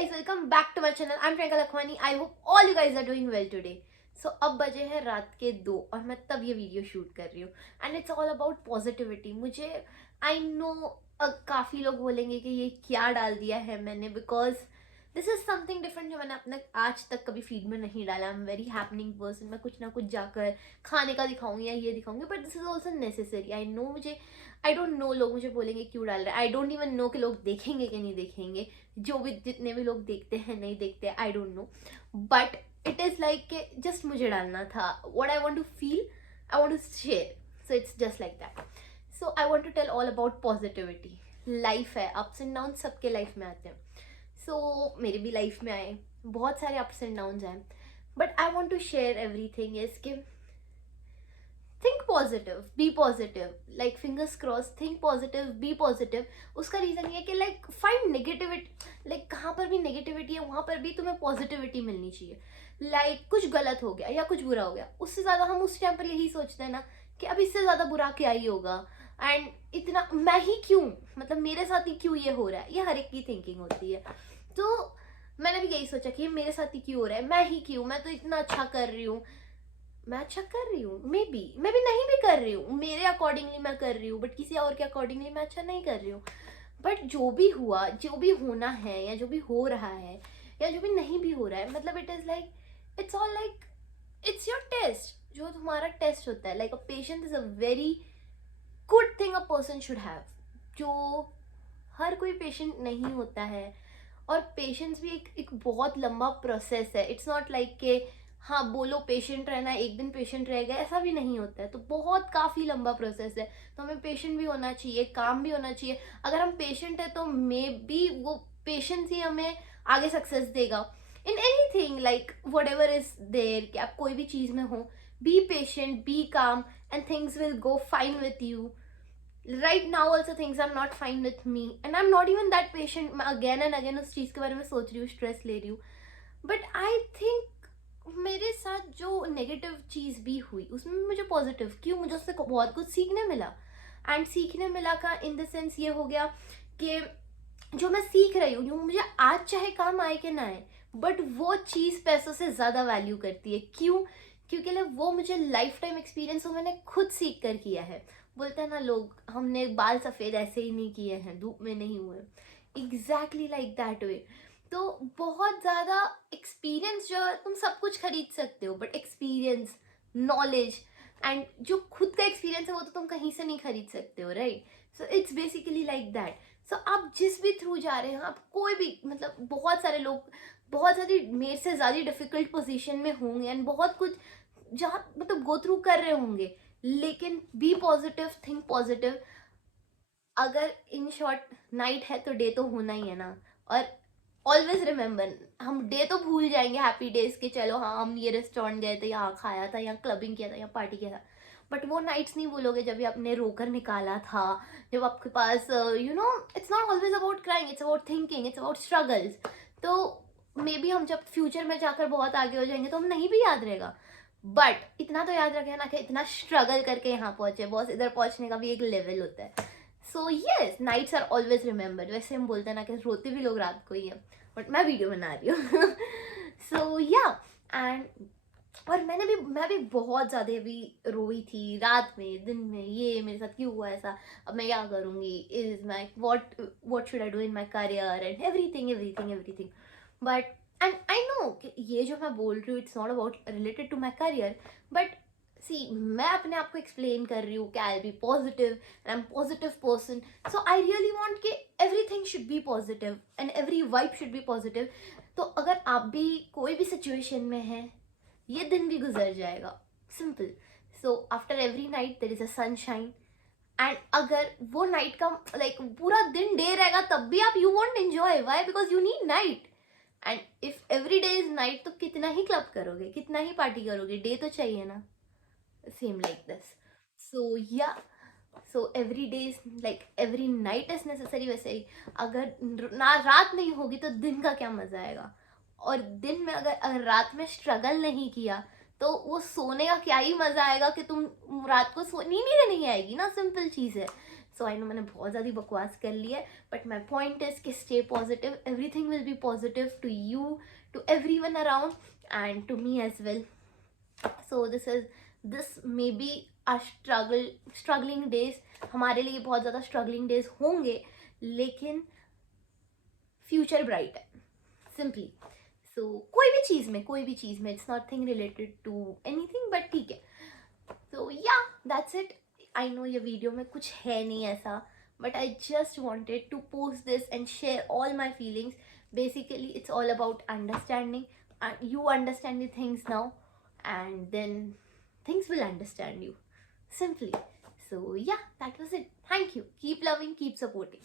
guys, welcome back to my channel. I'm Priyanka Lakhwani. I hope all you guys are doing well today. So अब बजे हैं रात के 2 और मैं तब ये वीडियो शूट कर रही हूँ and it's all about positivity. मुझे आई नो काफ़ी लोग बोलेंगे कि ये क्या डाल दिया है मैंने, because this is something different जो मैंने अपने आज तक कभी फीड में नहीं डाला. I am very happening person. मैं कुछ ना कुछ जाकर खाने का दिखाऊंगी या ये दिखाऊंगी, but this is also necessary. I know मुझे आई डोंट नो लोग मुझे बोलेंगे क्यों डाल रहे हैं. आई डोंट इवन नो कि लोग देखेंगे कि नहीं देखेंगे. जो भी जितने भी लोग देखते हैं नहीं देखते, I don't know, but it is like just मुझे डालना था. What I want to feel, I want to share. So it's just like that. So I want to tell all about positivity. Life है, ups and down सबके life में आते हैं. सो मेरे भी लाइफ में आए, बहुत सारे अप्स एंड डाउन्स आए, but I want to share everything is कि think positive, be positive. Like fingers cross, think positive, be positive. उसका रीज़न ये है कि लाइक फाइंड नेगेटिविटी. लाइक कहाँ पर भी नेगेटिविटी है वहाँ पर भी तुम्हें पॉजिटिविटी मिलनी चाहिए. लाइक कुछ गलत हो गया या कुछ बुरा हो गया, उससे ज़्यादा हम उस टाइम पर यही सोचते हैं ना कि अब इससे ज़्यादा बुरा क्या ही होगा, एंड इतना मैं ही क्यों, मतलब मेरे साथ ही क्यों ये हो रहा है. ये हर एक की थिंकिंग होती है. तो मैंने भी यही सोचा कि मेरे साथ ही क्यों हो रहा है, मैं ही क्यों, मैं तो इतना अच्छा कर रही हूँ. मैं अच्छा कर रही हूँ, मे बी नहीं भी कर रही हूँ, मेरे अकॉर्डिंगली मैं कर रही हूँ, बट किसी और के अकॉर्डिंगली मैं अच्छा नहीं कर रही हूँ. बट जो भी हुआ, जो भी होना है, या जो भी हो रहा है, या जो भी नहीं भी हो रहा है, मतलब it is like it's all like it's your test. जो तुम्हारा टेस्ट होता है, like a patience is a very good thing a person should have. जो हर कोई पेशेंट नहीं होता है, और पेशेंस भी एक बहुत लंबा प्रोसेस है. इट्स नॉट लाइक के हाँ बोलो पेशेंट रहना, एक दिन पेशेंट रह गया, ऐसा भी नहीं होता है. तो बहुत काफ़ी लंबा प्रोसेस है. तो हमें पेशेंट भी होना चाहिए, काम भी होना चाहिए. अगर हम पेशेंट है तो मे बी वो पेशेंस ही हमें आगे सक्सेस देगा in anything. Like whatever is there, कि आप कोई भी चीज़ में हो, be patient, be calm, and things will go fine with you. right now also things are not fine with me and I'm not even that patient. मैं again and again उस चीज़ के बारे में सोच रही हूँ, स्ट्रेस ले रही हूँ. बट आई थिंक मेरे साथ जो नेगेटिव चीज़ भी हुई उसमें मुझे पॉजिटिव क्यों, मुझे उससे बहुत कुछ सीखने मिला. एंड सीखने मिला का इन द सेंस ये हो गया कि जो मैं सीख रही हूँ, जो मुझे आज चाहे काम आए कि ना आए, बट वो चीज़ पैसों से ज़्यादा वैल्यू करती है. क्यों? क्योंकि वो मुझे लाइफ टाइम एक्सपीरियंस वो मैंने खुद सीख कर किया है. बोलते हैं ना लोग, हमने बाल सफ़ेद ऐसे ही नहीं किए हैं, धूप में नहीं हुए. Exactly like that way. तो बहुत ज़्यादा एक्सपीरियंस जो है, तुम सब कुछ खरीद सकते हो, बट एक्सपीरियंस, नॉलेज एंड जो खुद का एक्सपीरियंस है वो तो तुम कहीं से नहीं खरीद सकते हो, right. So it's basically like that. So आप जिस भी थ्रू जा रहे हैं, आप कोई भी, मतलब बहुत सारे लोग बहुत सारी मेरे से ज़्यादा डिफिकल्ट पोजीशन में होंगे एंड बहुत कुछ जहाँ मतलब गो थ्रू कर रहे होंगे, लेकिन बी पॉजिटिव, थिंक पॉजिटिव. अगर इन शॉर्ट नाइट है तो डे तो होना ही है ना. और ऑलवेज रिमेंबर, हम डे तो भूल जाएंगे हैप्पी डेज के, चलो हाँ हम ये रेस्टोरेंट गए थे, यहाँ खाया था, यहाँ क्लबिंग किया था, यहाँ पार्टी किया था. बट वो नाइट्स नहीं भूलोगे जब भी आपने रोकर निकाला था, जब आपके पास it's not always about crying, it's about thinking, it's about struggles. तो मे बी हम जब फ्यूचर में जाकर बहुत आगे हो जाएंगे तो हम नहीं भी याद रहेगा, बट इतना तो याद रखें ना कि इतना स्ट्रगल करके यहाँ पहुंचे. बॉस इधर पहुंचने का भी एक लेवल होता है. So yes, nights are always remembered. वैसे हम बोलते हैं ना कि रोते भी लोग रात को ही है, बट मैं वीडियो बना रही हूँ. सो या, एंड और मैं भी बहुत ज़्यादा अभी रोई थी रात में, दिन में, ये मेरे साथ क्यों हुआ ऐसा, अब मैं क्या करूँगी, is my what should I do in my career and everything everything everything. But and I know कि ये जो मैं बोल रही हूँ it's not about related to my career, but see मैं अपने आप को एक्सप्लेन कर रही हूँ कि I be positive and I am positive person. So I really want कि everything should be positive and every vibe should be positive. तो अगर आप भी कोई भी सिचुएशन में हैं, ये दिन भी गुजर जाएगा, simple. So after every night there is a sunshine. And अगर वो नाइट का पूरा दिन डे रहेगा तब भी आप you won't enjoy. Why? Because you need night. And if every day is night तो कितना ही क्लब करोगे, कितना ही पार्टी करोगे, डे तो चाहिए ना. Same like this. So yeah, so every day is like every night is necessary. वैसे ही अगर ना रात नहीं होगी तो दिन का क्या मजा आएगा. और दिन में अगर रात में स्ट्रगल नहीं किया तो वो सोने का क्या ही मजा आएगा कि तुम रात को नींद ही नहीं आएगी ना. सिंपल चीज है. सो आई नो मैंने बहुत ज़्यादा बकवास कर ली है, बट माई पॉइंट इज़ कि stay positive, everything will be positive to you, to everyone around and to me as well. So this may be a struggling days. हमारे लिए बहुत ज़्यादा स्ट्रगलिंग डेज होंगे, लेकिन फ्यूचर ब्राइट है, simply. So कोई भी चीज़ में, it's nothing related to anything, but ठीक है. So yeah that's it. I know ये वीडियो में कुछ है नहीं ऐसा, but I just wanted to post this and share all my feelings. Basically it's all about understanding. You understand the things now, and then things will understand you, simply. So yeah, that was it. Thank you. Keep loving, keep supporting.